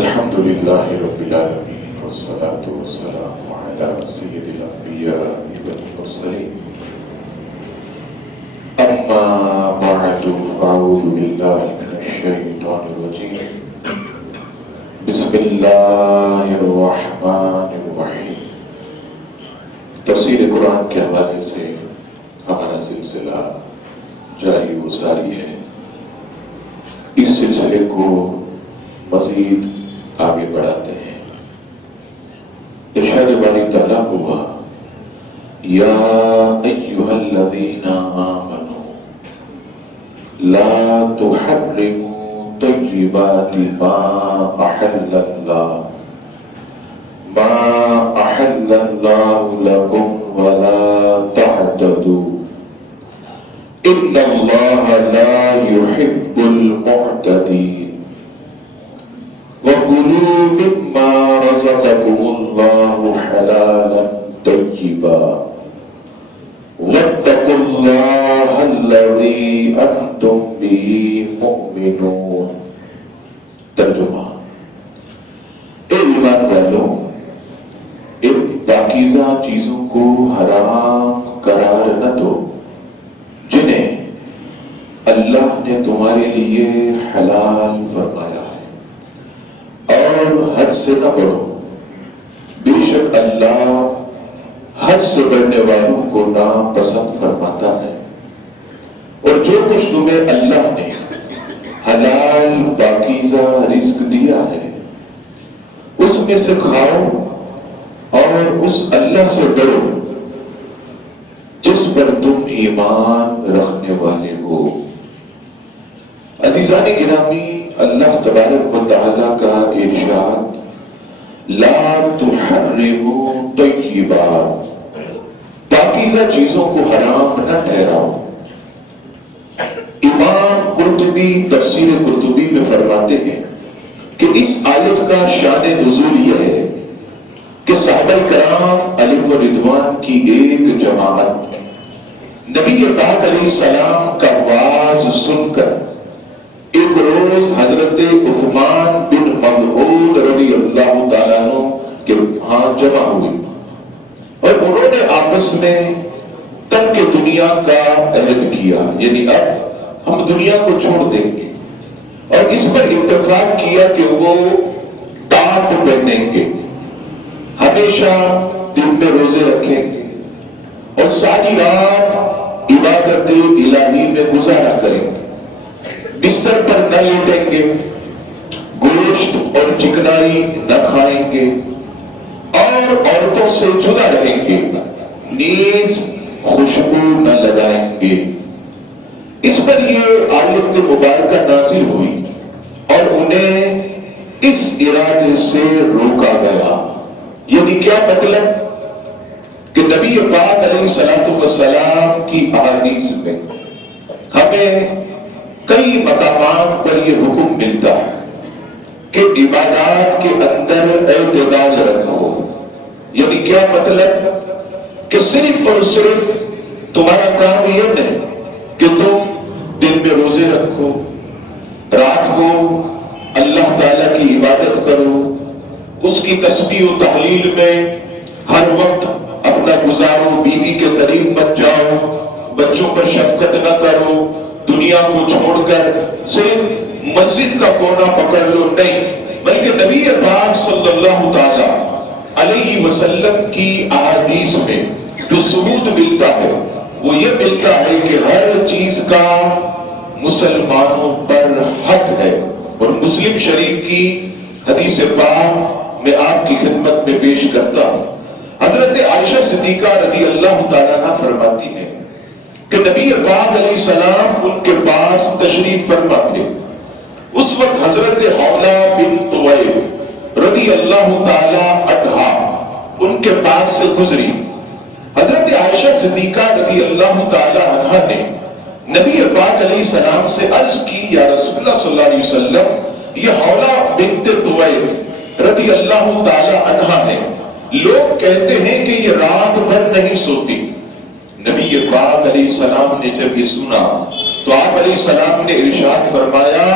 الحمد لله رب العالمين والصلاة والسلام على سيد الأنبياء والمرسلين أما بعد فأعوذ بالله من الشيطان الرجيم بسم الله الرحمن الرحيم. تفسیر-E-Quran کے حوالے سے ہمارا سلسلہ جاری و ساری ہے. اس سلسلے کو مزید آگے بڑھاتے ہیں. ارشاد باری تعالیٰ ہوا یا ایھا الذین آمنوا لا تحرموا طیبات ما احل اللہ لکم ولا تعتدوا ان اللہ لا يحب المعتدین وَكُلُوا مِمَّا رَزَقَكُمُ اللَّهُ حَلَالًا طَيِّبًا وَاتَّقُوا اللَّهَ الَّذِي أَنْتُمْ بِهِ مُؤْمِنُونَ. ترجمہ: اے ایمان والو، ان پاکیزہ چیزوں کو حرام قرار نہ دو جنہیں اللہ نے تمہارے لیے حلال فرمایا اور حد سے نہ بڑھو. بے شک اللہ حد سے بڑھنے والوں کو ناپسند فرماتا ہے. اور جو کچھ تمہیں اللہ نے حلال پاکیزہ رزق دیا ہے اس میں سے کھاؤ اور اس اللہ سے ڈرو جس پر تم ایمان رکھنے والے ہو. عزیزان گرامی، اللہ تبارک و تعالی کا ارشاد لا تحرموا طیبات، پاکیزہ چیزوں کو حرام نہ ٹھہراؤ. امام قرطبی تفسیر-E-Quran میں فرماتے ہیں کہ اس آیت کا شان نزول یہ ہے کہ صحابہ کرام علیہ رضوان کی ایک جماعت نبی پاک علیہ السلام کا واعظ سن کر ایک روز حضرت عثمان بن مظعون رضی اللہ تعالیٰ عنہ کے ہاں جمع ہوئی اور انہوں نے آپس میں ترک دنیا کا عہد کیا، یعنی اب ہم دنیا کو چھوڑ دیں گے، اور اس پر اتفاق کیا کہ وہ ٹاپ پہنیں گے، ہمیشہ دن میں روزے رکھیں گے اور ساری رات عبادت الہی میں گزارا کریں گے، بستر پر نہ لیٹیں گے، گوشت اور چکنائی نہ کھائیں گے اور عورتوں سے جدا رہیں گے، نیز خوشبو نہ لگائیں گے. اس پر یہ آیت مبارکہ نازل ہوئی اور انہیں اس ارادے سے روکا گیا. یعنی کیا مطلب کہ نبی پاک علیہ السلام کی احادیث میں ہمیں کئی مقامات پر یہ حکم ملتا ہے کہ عبادات کے اندر اعتدال رکھو. یعنی کیا مطلب کہ صرف اور صرف تمہارا کام یہ نہیں کہ تم دن میں روزے رکھو، رات کو اللہ تعالی کی عبادت کرو، اس کی تسبیح و تحلیل میں ہر وقت اپنا گزارو، بیوی کے قریب مت جاؤ، بچوں پر شفقت نہ کرو، دنیا کو چھوڑ کر صرف مسجد کا کونا پکڑ لو. نہیں، بلکہ نبی پاک صلی اللہ تعالی علیہ وسلم کی احادیث میں جو ثبوت ملتا ہے وہ یہ ملتا ہے کہ ہر چیز کا مسلمانوں پر حق ہے. اور مسلم شریف کی حدیث پاک میں آپ کی خدمت میں پیش کرتا ہوں. حضرت عائشہ صدیقہ رضی اللہ تعالیٰ عنہ فرماتی ہے کہ نبی پاک علیہ السلام ان کے پاس تشریف فرما تھے. اس وقت حضرت حولہ بن طویل رضی اللہ تعالی عنہا ان کے پاس سے گزری. حضرت عائشہ صدیقہ رضی اللہ تعالی عنہا نے نبی پاک علیہ السلام سے عرض کی یا رسول اللہ صلی اللہ علیہ وسلم، یہ حولہ بنت طویل رضی اللہ تعالی عنہا ہے، لوگ کہتے ہیں کہ یہ رات بھر نہیں سوتی. نبی پاک علیہ السلام نے جب یہ سنا تو آپ علیہ السلام نے ارشاد فرمایا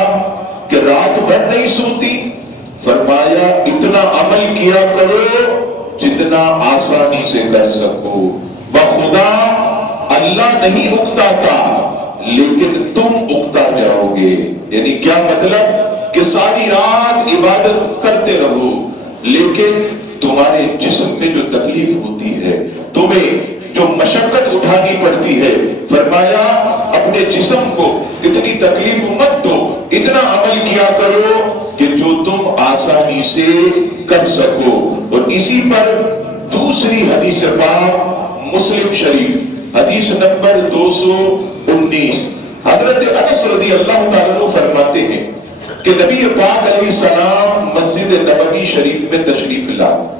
کہ رات بھر نہیں سوتی فرمایا اتنا عمل کیا کرو جتنا آسانی سے کر سکو. بخدا اللہ نہیں اکتاتا لیکن تم اکتا جاؤ گے. یعنی کیا مطلب کہ ساری رات عبادت کرتے رہو لیکن تمہارے جسم میں جو تکلیف ہوتی ہے، تمہیں جو مشقت اٹھانی پڑتی ہے، فرمایا اپنے جسم کو اتنی تکلیف مت دو، اتنا عمل کیا کرو کہ جو تم آسانی سے کر سکو. اور اسی پر دوسری حدیث پاک مسلم شریف حدیث نمبر 219 حضرت انس رضی اللہ تعالیٰ عنہ فرماتے ہیں کہ نبی پاک علیہ السلام مسجد نبوی شریف میں تشریف لائے.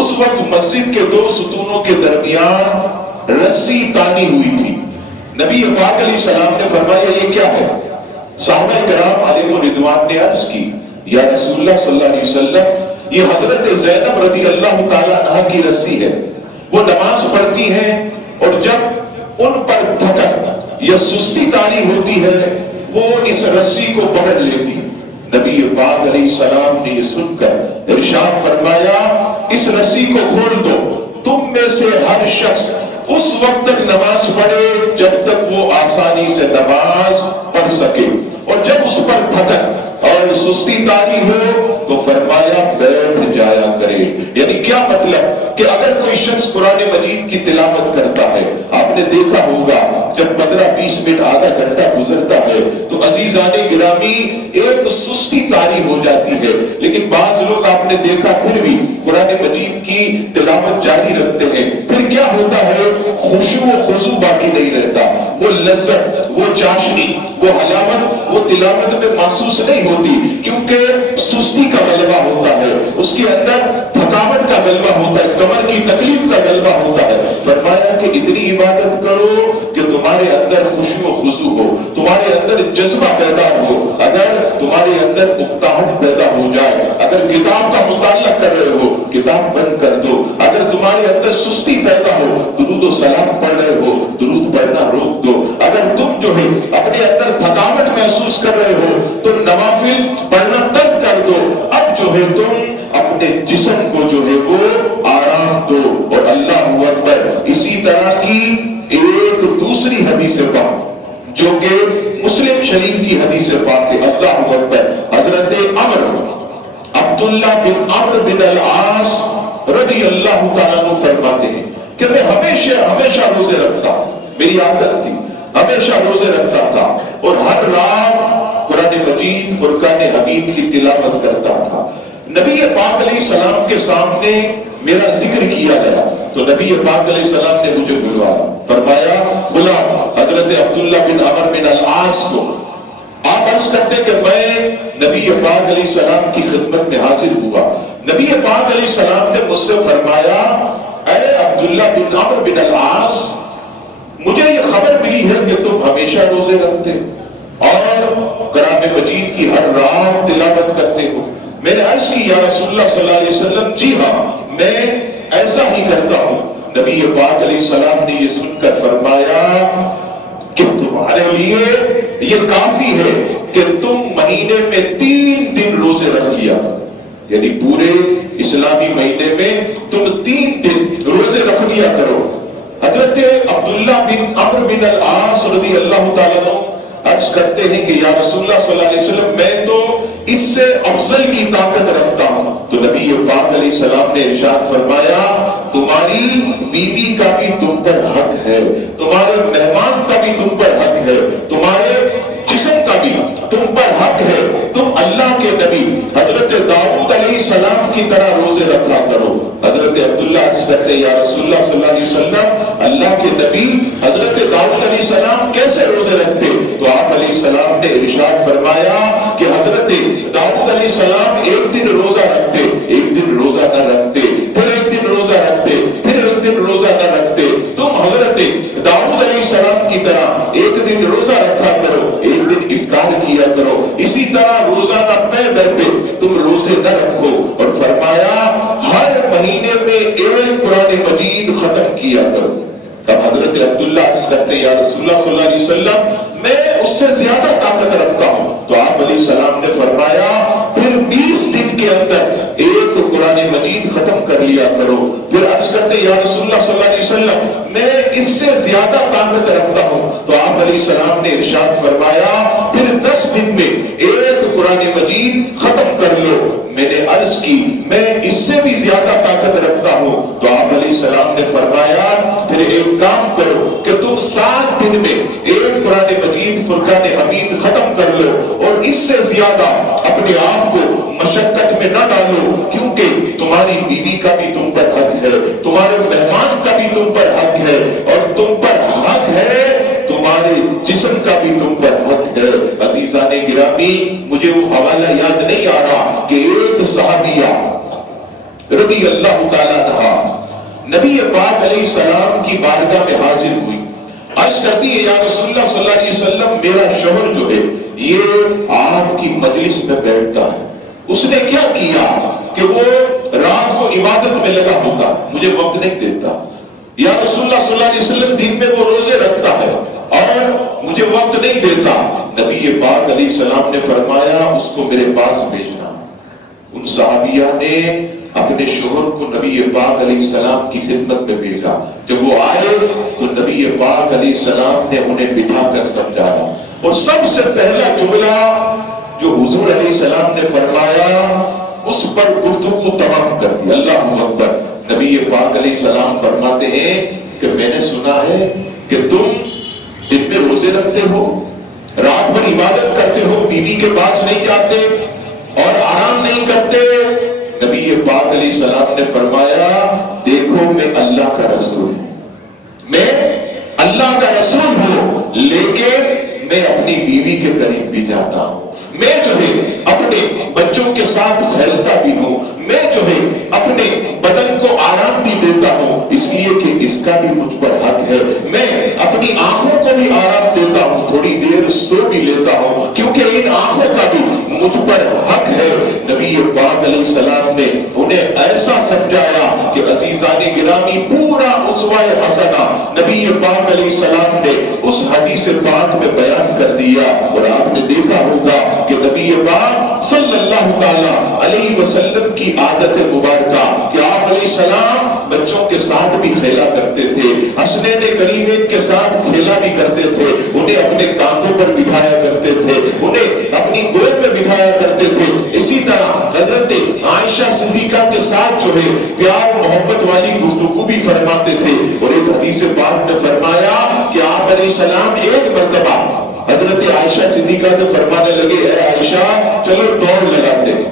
اس وقت مسجد کے 2 ستونوں کے درمیان رسی تانی ہوئی تھی. نبی پاک علیہ السلام نے فرمایا یہ کیا ہے؟ صحابہ کرام علیہ رضوان نے عرض کی یا رسول اللہ صلی اللہ علیہ وسلم یہ حضرت زینب رضی اللہ تعالیٰ عنہ کی رسی ہے. وہ نماز پڑھتی ہیں اور جب ان پر تھکن یا سستی طاری ہوتی ہے وہ اس رسی کو پکڑ لیتی. نبی پاک علیہ السلام نے یہ سن کر ارشاد فرمایا اس رسی کو کھول دو. تم میں سے ہر شخص اس وقت تک نماز پڑھے جب تک وہ آسانی سے نماز پڑھ سکے، اور جب اس پر تھکن اور سستی طاری ہو تو فرمایا بیٹھ جایا کرے. یعنی کیا مطلب کہ اگر کوئی شخص قرآن مجید کی تلاوت کرتا ہے، آپ نے دیکھا ہوگا جب 15-20 منٹ آدھا گھنٹہ گزرتا ہے تو عزیزان گرامی ایک سستی طاری ہو جاتی ہے، لیکن بعض لوگ آپ نے دیکھا پھر بھی قرآن مجید کی تلاوت جاری رکھتے ہیں. پھر کیا ہوتا ہے؟ خشوع و خضوع باقی نہیں رہتا، وہ لذت، وہ چاشنی، وہ حلاوت وہ تلاوت میں محسوس نہیں ہوتی، کیونکہ سستی کا غلبہ ہوتا ہے، اس کے اندر تھکاوٹ کا غلبہ ہوتا ہے، کمر کی تکلیف کا غلبہ ہوتا ہے. فرمایا کہ اتنی عبادت کرو کہ تمہارے اندر خشوع و خضوع ہو، تمہارے اندر جذبہ پیدا ہو. اگر تمہارے اندر اکتاہٹ پیدا ہو جائے، اگر کتاب کا مطالعہ کر رہے ہو کتاب بند کر دو. اگر تمہارے اندر سستی پیدا ہو، درود و سلام پڑھ رہے ہو، درود پڑھنا روک دو. اگر تم جو ہے اپنے اندر تھکاوٹ محسوس کر رہے ہو تو نوافل پڑھنا ترک کر دو. اب جو ہے تم اپنے جسم کو جو ہے وہ آرام دو. اور اللہ اکبر. اسی طرح کی ایک دوسری حدیث پاک جو کہ مسلم شریف کی حدیث پاک ہے، اللہ اکبر. حضرت عبداللہ بن عمرو بن العاص رضی اللہ تعالیٰ عنہ فرماتے ہیں کہ میں ہمیشہ روزے رکھتا ہوں. میری عادت تھی، ہمیشہ روزے رکھتا تھا اور ہر رات قرآن مجید فرقان حمید کی تلاوت کرتا تھا. نبی پاک علیہ السلام کے سامنے میرا ذکر کیا گیا تو نبی پاک علیہ السلام نے مجھے بلوایا، فرمایا بلا حضرت عبداللہ بن عمرو بن العاص کو. آپ عرض کرتے کہ میں نبی پاک علیہ السلام کی خدمت میں حاضر ہوا. نبی پاک علیہ السلام نے مجھ سے فرمایا اے عبداللہ بن عمرو بن العاص، مجھے یہ خبر ملی ہے کہ تم ہمیشہ روزے رکھتے اور قرآن مجید کی ہر رات تلاوت کرتے ہو. میں نے عرض کی یا رسول اللہ صلی اللہ علیہ وسلم جی ہاں میں ایسا ہی کرتا ہوں. نبی پاک علیہ السلام نے یہ سن کر فرمایا کہ تمہارے لیے یہ کافی ہے کہ تم مہینے میں 3 دن روزے رکھ لیا. یعنی پورے اسلامی مہینے میں تم 3 دن روزے رکھ لیا کرو. حضرت عبداللہ بن عمرو بن العاص رضی اللہ تعالیٰ عنہ عرض کرتے ہیں کہ یا رسول اللہ صلی اللہ علیہ وسلم میں تو اس سے افضل کی طاقت رکھتا ہوں. تو نبی پاک علیہ السلام نے ارشاد فرمایا تمہاری بیوی کا بھی تم پر حق ہے، تمہارے مہمان کا بھی تم پر حق ہے، تمہارے جسم کا بھی تم پر حق ہے. تم اللہ کے نبی حضرت داؤد علیہ السلام کی طرح روزے رکھا کرو. حضرت عبداللہ عرض کرتے یا رسول اللہ صلی اللہ علیہ وسلم اللہ کے نبی حضرت داؤد علیہ السلام کیسے روزے رکھتے؟ تو آپ علیہ السلام نے ارشاد فرمایا کہ حضرت داؤد علیہ السلام ایک دن روزہ رکھتے، ایک دن روزہ نہ رکھتے، پھر ایک دن روزہ رکھتے، پھر ایک دن روزہ نہ رکھتے. تم حضرت داؤد علیہ السلام کی طرح ایک دن روزہ رکھا کرو، ایک دن افطار کیا کرو. اسی طرح روزانہ پے در پہ تم روزے نہ رکھو. اور فرمایا ہر مہینے میں ایک قرآن مجید ختم کیا کرو. اب حضرت عبداللہ عرض کرتے یا رسول اللہ صلی اللہ علیہ وسلم میں اس سے زیادہ طاقت رکھتا ہوں. تو آپ علیہ السلام نے فرمایا پھر 20 دن یا رسول اللہ صلی اللہ علیہ وسلم میں اس سے زیادہ طاقت رکھتا ہوں. تو آپ علیہ السلام نے ارشاد فرمایا پھر 10 دن میں ایک قرآن مجید ختم کر لو. میں نے عرض کی میں اس سے بھی زیادہ طاقت رکھتا ہوں. تو آپ علیہ السلام نے فرمایا پھر ایک کام کرو کہ تم 7 دن میں ایک قرآن مجید فرقان حمید ختم کر لو اور اس سے زیادہ اپنے آپ کو مشقت میں نہ ڈالو، کیونکہ تمہاری بیوی کا بھی تم پر حق ہے، تمہارے مہمان کا بھی تم پر حق ہے، اور تم پر حق ہے تمہارے جسم کا بھی تم پر حق ہے. عزیزان گرامی، مجھے وہ حوالہ یاد نہیں آ رہا کہ ایک صحابیہ رضی اللہ تعالیٰ عنہا نبی پاک علیہ السلام کی بارگاہ میں حاضر ہوئی. عرض کرتی ہے یا رسول اللہ صلی اللہ علیہ وسلم میرا شوہر جو ہے یہ آپ کی مجلس میں بیٹھتا ہے. اس نے کیا کیا کہ وہ رات کو عبادت میں لگا ہوگا، مجھے وقت نہیں دیتا. یا رسول اللہ صلی اللہ علیہ وسلم دن میں وہ روزے رکھتا ہے اور مجھے وقت نہیں دیتا. نبی پاک علیہ السلام نے فرمایا اس کو میرے پاس بھیجنا. ان صحابیہ نے اپنے شوہر کو نبی پاک علیہ السلام کی خدمت میں بھیجا. جب وہ آئے تو نبی پاک علیہ السلام نے انہیں بٹھا کر سمجھایا اور سب سے پہلا جملہ جو حضور علیہ السلام نے فرمایا اس پر گفتگو تمام کر دی. اللہ اکبر. نبی پاک علیہ السلام فرماتے ہیں کہ میں نے سنا ہے کہ تم دن میں روزے رکھتے ہو، رات بھر عبادت کرتے ہو، بیوی کے پاس نہیں جاتے اور آرام نہیں کرتے. نبی پاک علیہ السلام نے فرمایا دیکھو میں اللہ کا رسول ہوں، میں اللہ کا رسول ہوں، لیکن میں اپنی بیوی کے قریب بھی جاتا ہوں، میں جو ہے اپنے بچوں کے ساتھ کھیلتا بھی ہوں، میں جو ہے اپنے بدن کو آرام بھی دیتا ہوں، اس لیے کہ اس کا بھی مجھ پر حق ہے. میں اپنی آنکھوں کو بھی آرام دیتا ہوں، تھوڑی دیر سو بھی لیتا ہوں، کیونکہ ان آنکھوں کا بھی مجھ پر حق ہے. نبی پاک علیہ السلام نے انہیں ایسا سمجھایا کہ عزیزان گرامی پورا اسوہ حسنہ نبی پاک علیہ السلام نے اس حدیث پاک میں بیان کر دیا. اور آپ نے دیکھا ہوگا کہ نبی پاک صلی اللہ تعالی علیہ وسلم کی عادت مبارکہ کہ آپ علیہ السلام بچوں کے ساتھ بھی کھیلا کرتے تھے، حسنین کریمین کے ساتھ کھیلا بھی کرتے تھے، انہیں اپنے کاندھوں پر بٹھایا کرتے تھے، انہیں اپنی گود میں بٹھایا کرتے تھے. اسی طرح حضرت عائشہ صدیقہ کے ساتھ جو ہے پیار محبت والی گفتگو بھی فرماتے تھے. اور ایک حدیث پاک نے فرمایا کہ آپ علیہ السلام ایک مرتبہ حضرت عائشہ صدیقہ سے فرمانے لگے اے عائشہ چلو دوڑ لگاتے ہیں.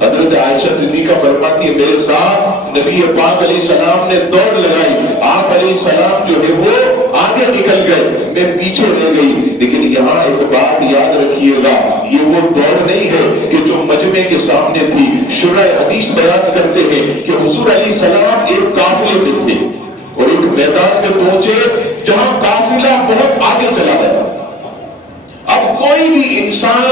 حضرت عائشہ صدیقہ فرماتی ہے میرے ساتھ نبی پاک علیہ السلام نے دوڑ لگائی، آپ علیہ السلام جو ہے وہ آگے نکل گئے، میں پیچھے رہ گئی. لیکن یہاں ایک بات یاد رکھیے گا، یہ وہ دوڑ نہیں ہے کہ جو مجمع کے سامنے تھی. شرح حدیث بیان کرتے ہیں کہ حضور علیہ السلام ایک قافلے میں تھے اور ایک میدان میں پہنچے جہاں قافلہ بہت آگے چلا گیا. اب کوئی بھی انسان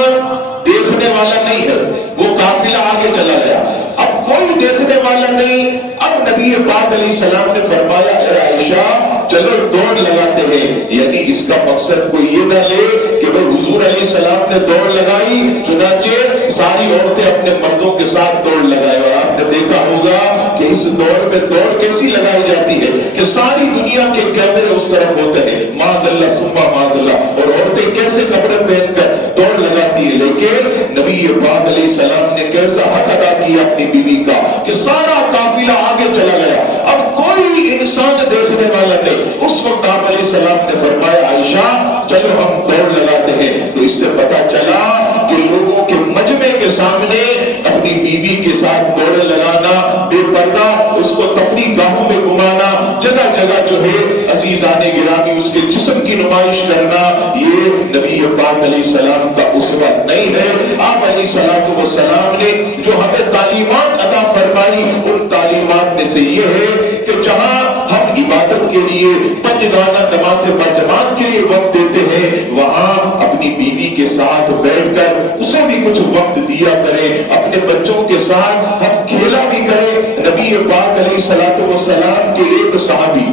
دیکھنے والا نہیں ہے، وہ قافلہ آگے چلا گیا، اب کوئی دیکھنے والا نہیں. اب نبی پاک علیہ السلام نے فرمایا اے عائشہ چلو دوڑ لگاتے ہیں. یعنی اس کا مقصد کوئی یہ نہ لے کہ بھئی حضور علیہ السلام نے دوڑ لگائی چنانچہ ساری عورتیں اپنے مردوں کے ساتھ دوڑ لگائے. اور آپ نے دیکھا ہوگا کہ اس دوڑ میں دوڑ کیسی لگائی جاتی ہے کہ ساری دنیا کے کیمرے اس طرف ہوتے ہیں، معاذ اللہ ثم معاذ اللہ، اور عورتیں کیسے کپڑے پہن کر دوڑ لگاتی ہے. لیکن نبی پاک علیہ السلام نے کیسا حق ادا کیا اپنی بیوی کا کہ سارا قافلہ آگے چلا گیا، اب کوئی انسان دیکھنے والا نہیں. اس وقت آپ علیہ السلام نے فرمایا عائشہ چلو ہم دوڑ لگاتے ہیں. تو اس سے پتا چلا کہ لوگوں کے مجمع کے سامنے اپنی بیوی کے ساتھ دوڑ لگانا، بے پردہ اس کو تفریح گاہوں میں گھمانا، جگہ جگہ جو ہے عزیزان گرامی اس کے جسم کی نمائش کرنا، یہ نبی پاک علیہ السلام کا اسوہ نہیں ہے. آپ علیہ الصلوۃ والسلام نے جو ہمیں تعلیمات عطا فرمائی ان تعلیمات میں سے یہ ہے کہ جہاں ہم عبادت کے لیے پنجگانہ نماز باجماعت کے لیے وقت دیتے ہیں وہاں اپنی بیوی کے ساتھ بیٹھ کر اسے بھی کچھ وقت دیا کریں، اپنے بچوں کے ساتھ ہم کھیلا بھی کریں. نبی پاک علیہ الصلوۃ والسلام کے ایک صحابی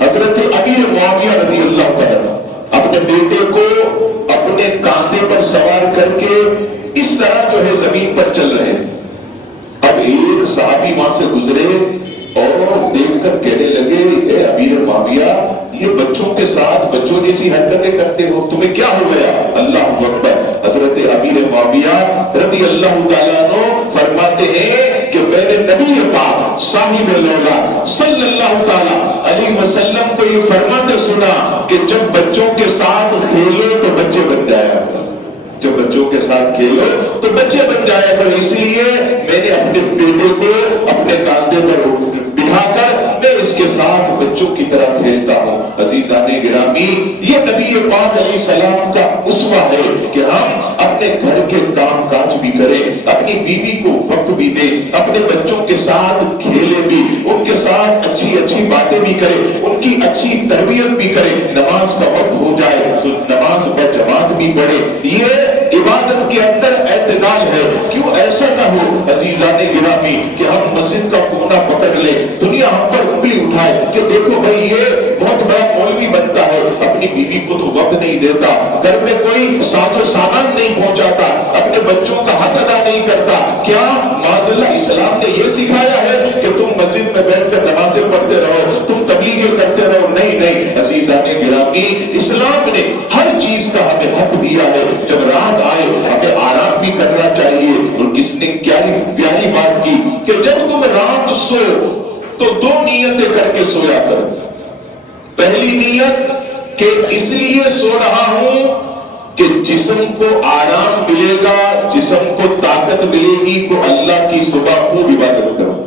حضرت امیر معاویہ رضی اللہ تعالی اپنے بیٹے کو اپنے کاندھے پر سوار کر کے اس طرح جو ہے زمین پر چل رہے تھے. اب ایک صحابی وہاں سے گزرے اور دیکھ کر کہنے لگے اے امیر معاویہ یہ بچوں کے ساتھ بچوں جیسی حرکتیں کرتے ہو، تمہیں کیا ہو گیا؟ اللہ اکبر۔ حضرت امیر معاویہ رضی اللہ تعالیٰ عنہ فرماتے ہیں کہ میں نے نبی پاک صاحب اللہ صلی اللہ تعالیٰ علیہ وسلم کو یہ فرماتے سنا کہ جب بچوں کے ساتھ کھیلو تو بچے بن جایا کرو، جب بچوں کے ساتھ کھیلو تو بچے بن جایا کرو۔ اس لیے میں نے اپنے بیٹے کو اپنے کاندھے پر بٹھا کر میں اس کے ساتھ بچوں کی طرح کھیلتا ہوں۔ عزیزان گرامی، یہ نبی پاک علیہ السلام کا اسوہ ہے کہ ہم اپنے گھر کے کام کاج بھی کریں، اپنی بیوی کو وقت بھی دیں، اپنے بچوں کے ساتھ کھیلیں بھی، ان کے ساتھ اچھی اچھی باتیں بھی کریں، ان کی اچھی تربیت بھی کریں۔ نماز کا وقت ہو جائے تو نماز بجماعت بھی پڑھیں۔ یہ عبادت کے اندر اعتدال ہے۔ کیوں ایسا نہ ہو عزیزان گرامی کہ ہم مسجد کا کونا پکڑ لیں، دنیا ہم پر انگلی اٹھائے کہ دیکھو بھائی یہ بہت بڑا مولوی بنتا ہے، اپنی بیوی کو تو وقت نہیں دیتا، گھر میں کوئی ساز و سامان نہیں پہنچاتا، اپنے بچوں کا حق ادا نہیں کرتا۔ کیا معاذ اللہ اسلام نے یہ سکھایا ہے کہ تم مسجد میں بیٹھ کر نمازیں پڑھتے رہو، تم تبلیغیں کرتے رہو؟ نہیں نہیں عزیزان گرامی، اسلام نے ہر چیز کا ہمیں حق دیا ہے۔ جب رات آئے ہمیں آرام بھی کرنا چاہیے۔ اور کس نے کیا پیاری بات کی کہ جب تم رات سو تو دو نیتیں کر کے سویا کرو۔ پہلی نیت کہ اس لیے سو رہا ہوں کہ جسم کو آرام ملے گا، جسم کو طاقت ملے گی تو اللہ کی صبح خوب عبادت کرو،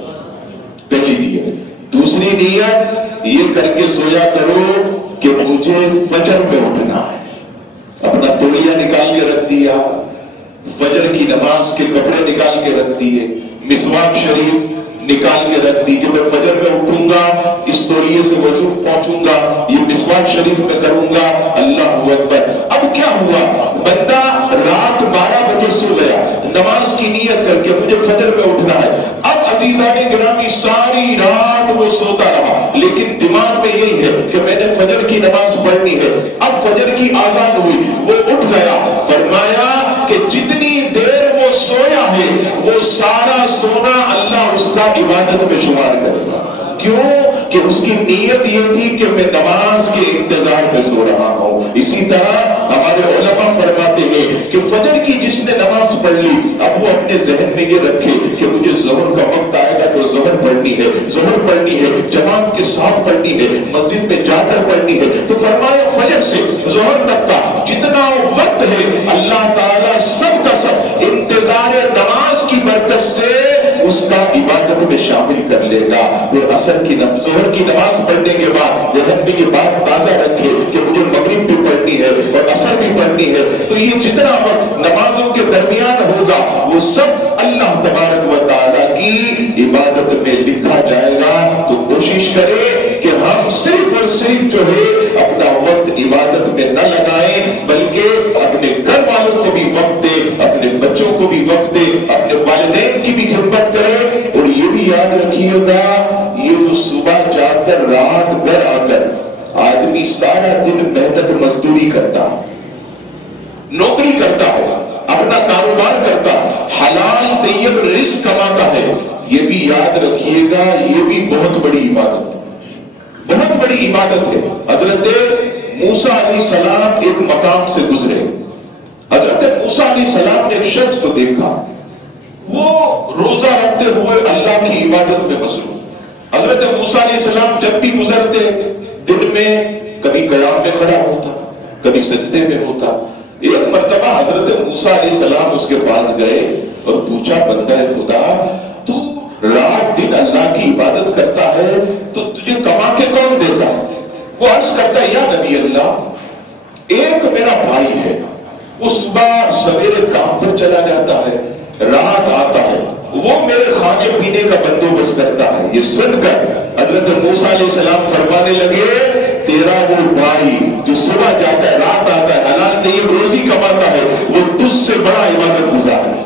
پہلی نیت۔ دوسری نیت یہ کر کے سویا کرو کہ مجھے فجر میں اٹھنا ہے۔ اپنا تولیہ نکال کے رکھ دیا، فجر کی نماز کے کپڑے نکال کے رکھ دیے، مسواک شریف نکال کے رکھ دی کہ میں فجر میں اٹھوں گا، اس تولیے سے وضو پہنچوں گا، یہ مسواک شریف میں کروں گا۔ اللہ اکبر۔ اب کیا ہوا؟ بندہ رات 12 بجے سو گیا نماز کی نیت کر کے مجھے فجر میں اٹھنا ہے۔ اب عزیزان گرامی ساری رات وہ سوتا رہا، لیکن دماغ میں یہی ہے کہ میں نے فجر کی نماز پڑھنی ہے۔ اب فجر کی آزان ہوئی، وہ اٹھ گیا۔ فرمایا کہ جتنی دیر وہ سویا ہے وہ سارا سونا اللہ اس کا عبادت میں شمار کرے گا۔ کیوں؟ کہ اس کی نیت یہ تھی کہ میں نماز کے انتظار میں سو رہا ہوں۔ اسی طرح ہمارے علماء فرماتے ہیں کہ فجر کی جس نے نماز پڑھ لی اب وہ اپنے ذہن میں یہ رکھے کہ مجھے ظہر کا وقت آئے گا تو ظہر پڑھنی ہے، ظہر پڑھنی ہے، جماعت کے ساتھ پڑھنی ہے، مسجد میں جا کر پڑھنی ہے۔ تو فرمایا فجر سے ظہر تک کا جتنا وقت ہے اللہ تعالیٰ سب کا سب انتظار نماز کی برکت سے اس کا عبادت میں شامل کر لے گا۔ اور اثر کی ظہر کی نماز پڑھنے کے بعد ذہن میں یہ بات تازہ رکھے کہ مجھے مغرب بھی پڑھنی ہے اور عصر بھی پڑھنی ہے، تو یہ جتنا وقت نمازوں کے درمیان ہوگا وہ سب اللہ تبارک و تعالیٰ کی عبادت میں لکھا جائے گا۔ تو کوشش کرے کہ ہم صرف اور صرف جو ہے اپنا وقت عبادت میں نہ لگائیں، بلکہ اپنے گھر والوں کو بھی وقت دے، اپنے بچوں کو بھی وقت دے، اپنے والدین کی بھی خدمت کرے۔ اور یہ بھی یاد رکھیے گا یہ جو صبح جا کر رات گھر آ کر آدمی سارا دن محنت مزدوری کرتا، نوکری کرتا ہے، اپنا کاروبار کرتا، حلال طیب رزق کماتا ہے، یہ بھی یاد رکھیے گا یہ بھی بہت بڑی عبادت، بہت بڑی عبادت ہے۔ حضرت موسیٰ علیہ السلام ایک مقام سے گزرے، حضرت موسیٰ علیہ السلام نے ایک شخص کو دیکھا، وہ روزہ رکھتے ہوئے اللہ کی عبادت میں مصروف۔ حضرت موسیٰ علیہ السلام جب بھی گزرتے دن میں کبھی قیام میں کھڑا ہوتا، کبھی سجدے میں ہوتا۔ ایک مرتبہ حضرت موسیٰ علیہ السلام اس کے پاس گئے اور پوچھا بندہ خدا تو رات دن اللہ کی عبادت کرتا ہے تو تجھے کما کے کون دیتا؟ وہ عرض کرتا ہے یا نبی اللہ ایک میرا بھائی ہے، وہ صبح سویرے کام پر چلا جاتا ہے، رات آتا ہے، وہ میرے کھانے پینے کا بندوبست کرتا ہے۔ یہ سن کر حضرت موسیٰ علیہ السلام فرمانے لگے تیرا وہ بھائی جو صبح جاتا ہے رات آتا ہے حلال طیب روزی کماتا ہے وہ تجھ سے بڑا عبادت گزار ہے،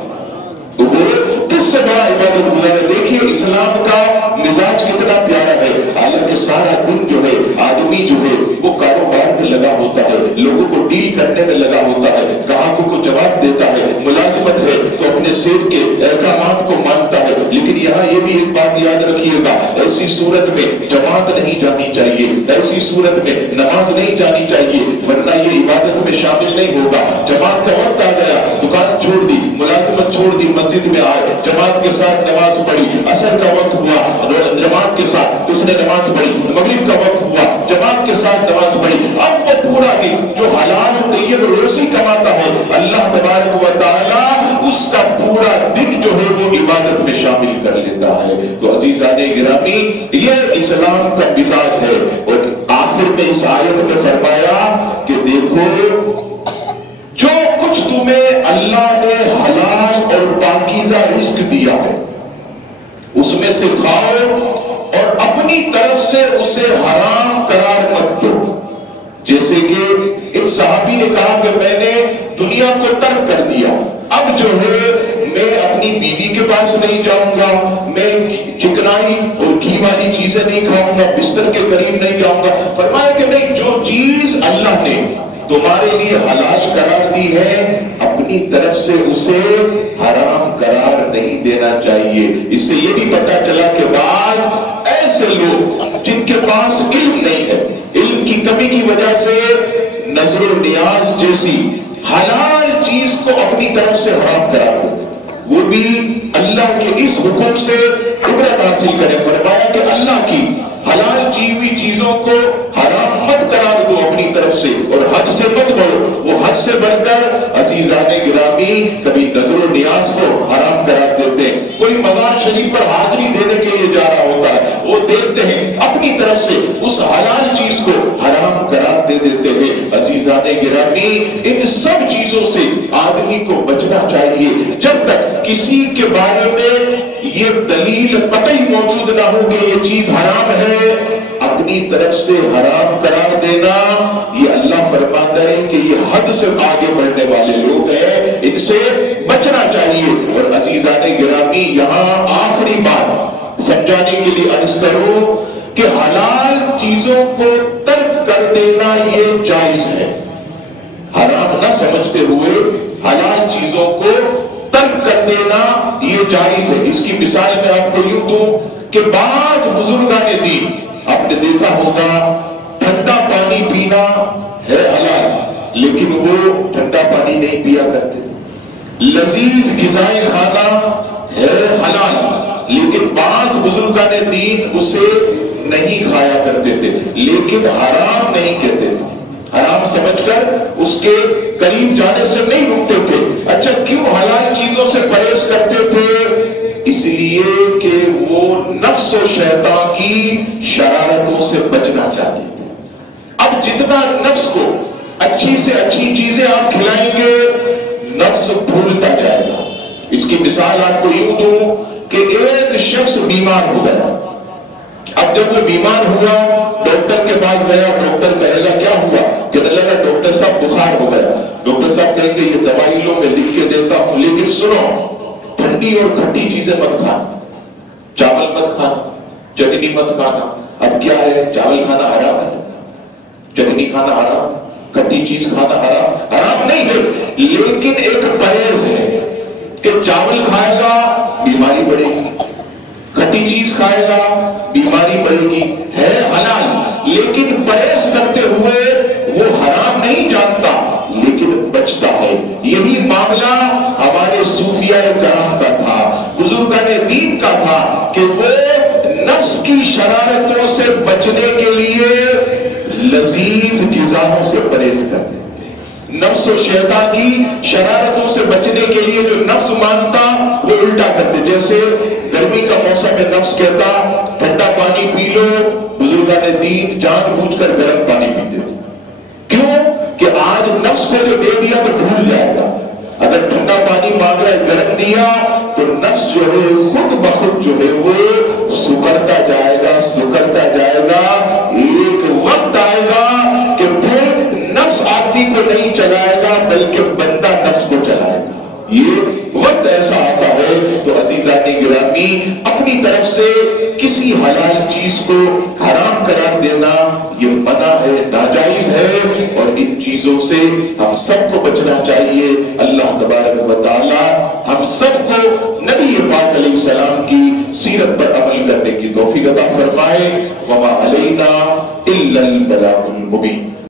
وہ تجھ سے بڑا عبادت گزار ہے۔ دیکھیے اسلام کا مزاج کتنا پیارا ہے، حالانکہ سارا دن جو ہے آدمی جو ہے وہ کاروبار میں لگا ہوتا ہے، لوگوں کو ڈیل کرنے میں لگا ہوتا ہے، گاہکوں کو جواب دیتا ہے، ملازمت ہے، تو اپنے سیب کے احکامات کو مانتا ہے. لیکن یہاں یہ بھی ایک بات یاد رکھیے گا، ایسی صورت میں جماعت نہیں جانی چاہیے، ایسی صورت میں نماز نہیں جانی چاہیے، ورنہ یہ عبادت میں شامل نہیں ہوگا. جماعت کا وقت آ گیا، دکان چھوڑ دی، ملازمت چھوڑ دی، مسجد میں آئے، جماعت کے ساتھ نماز پڑھی، عصر کا وقت ہوا جماعت کے ساتھ اس نے نماز پڑھی، مغرب کا وقت ہوا جماعت کے ساتھ نماز پڑھی. اب وہ پورا دن جو حلال و طیب روزی کماتا ہے، اللہ تبارک و تعالی اس کا پورا دن جو ہے وہ عبادت میں شامل کر لیتا ہے. تو عزیزان گرامی، یہ اسلام کا مزاج ہے. اور آخر میں اس آیت میں فرمایا کہ دیکھو جو کچھ تمہیں اللہ نے حلال اور پاکیزہ رزق دیا ہے اس میں سے کھاؤ اور اپنی طرف سے اسے حرام قرار مت دو. جیسے کہ ایک صحابی نے کہا کہ میں نے دنیا کو ترک کر دیا، اب جو ہے میں اپنی بیوی کے پاس نہیں جاؤں گا، میں چکنائی اور گھی والی چیزیں نہیں کھاؤں گا، بستر کے قریب نہیں جاؤں گا. فرمایا کہ نہیں، جو چیز اللہ نے تمہارے لیے حلال قرار دی ہے اپنی طرف سے اسے حرام قرار نہیں دینا چاہیے. اس سے یہ بھی پتا چلا کہ بعض ایسے لوگ جن کے پاس علم نہیں ہے، علم کی کمی کی وجہ سے نظر و نیاز جیسی حلال چیز کو اپنی طرف سے حرام قرار دیتے، وہ بھی اللہ کے اس حکم سے عبرت حاصل کریں. فرمایا کہ اللہ کی حلال کی ہوئی چیزوں کو حرام مت قرار دو اپنی طرف سے، اور حد سے مت بڑھو. وہ حد سے بڑھ کر عزیزان گرامی کبھی نظر و نیاز کو حرام قرار دیتے ہیں. کوئی مزار شریف پر حاضری دینے کے لیے جا رہا ہوتا ہے، وہ دیکھتے ہیں اپنی طرف سے اس حلال چیز کو حرام قرار دے دیتے ہیں. عزیزان گرامی ان سب چیزوں سے آدمی کو بچنا چاہیے. جب تک کسی کے بارے میں یہ دلیل قطعی موجود نہ ہو کہ یہ چیز حرام ہے، اپنی طرف سے حرام قرار دینا، یہ اللہ فرماتا ہے کہ یہ حد سے آگے بڑھنے والے لوگ ہیں، ان سے بچنا چاہیے. اور عزیزان گرامی یہاں آخری بات سمجھانے کے لیے عرض کروں کہ حلال چیزوں کو ترک کر دینا یہ جائز ہے. حرام نہ سمجھتے ہوئے حلال چیزوں کو ترک کر دینا یہ جائز ہے. اس کی مثال میں آپ کو یوں دوں کہ بعض بزرگان دین آپ نے دیکھا ہوگا ٹھنڈا پانی پینا ہے حلال، لیکن وہ ٹھنڈا پانی نہیں پیا کرتے. لذیذ غذائیں کھانا ہے حلال، لیکن بعض بزرگان دین اسے نہیں کھایا کرتے تھے، لیکن حرام نہیں کہتے تھے. حرام سمجھ کر اس کے قریب جانے سے نہیں رکتے تھے. اچھا کیوں حلال چیزوں سے پرہیز کرتے تھے؟ اس لیے کہ وہ نفس و شیطان کی شرارتوں سے بچنا چاہتے تھے. اب جتنا نفس کو اچھی سے اچھی چیزیں آپ کھلائیں گے نفس بھولتا جائے گا. اس کی مثال آپ کو یوں دوں کہ ایک شخص بیمار ہو گیا. اب جب وہ بیمار ہوا ڈاکٹر کے پاس گیا، ڈاکٹر کہے گا کیا ہوا؟ کہنے لگا ڈاکٹر صاحب بخار ہو گیا. ڈاکٹر صاحب کہیں گے یہ دوائی لو میں لکھ کے دیتا ہوں، لیکن سنو ٹھنڈی اور کھٹی چیزیں مت کھانا، چاول مت کھانا، چٹنی مت کھانا. اب کیا ہے، چاول کھانا حرام ہے، چٹنی کھانا حرام، کھٹی چیز کھانا حرام نہیں ہے، لیکن ایک پرہیز ہے کہ چاول کھائے گا بیماری بڑھے گی، کھٹی چیز کھائے گا بیماری بڑھے گی. ہے حلال لیکن پرہیز کرتے ہوئے وہ حرام نہیں جانتا لیکن بچتا ہے. یہی معاملہ ہمارے صوفیاء کرام کا تھا، بزرگان دین کا تھا کہ وہ نفس کی شرارتوں سے بچنے کے لیے لذیذ غذاؤں سے پرہیز کرتے تھے. نفس و شیطان کی شرارتوں سے بچنے کے لیے جو نفس مانتا وہ الٹا کرتے. جیسے گرمی کا موسم ہے، نفس کہتا ٹھنڈا پانی پی لو، بزرگان دین جان بوجھ کر گرم پانی پیتے تھے. کیوں کہ آج نفس کو جو دے دیا تو بھول جائے گا. اگر ٹھنڈا پانی مانگ رہا ہے گرم دیا تو نفس جو ہے خود بخود جو ہے وہ سکڑتا جائے گا، سکڑتا جائے گا. ایک وقت آئے گا کہ پھر نفس آدمی کو نہیں چلائے گا بلکہ بندہ نفس کو چلائے گا. یہ وقت ایسا آتا ہے. تو عزیزان گرامی اپنی طرف سے کسی حلال چیز کو حرام قرار دینا یہ منع ہے، ناجائز ہے. اور ان چیزوں سے ہم سب کو بچنا چاہیے. اللہ تبارک و تعالی ہم سب کو نبی پاک علیہ السلام کی سیرت پر عمل کرنے کی توفیق عطا فرمائے. وما علینا الا البلاغ المبین.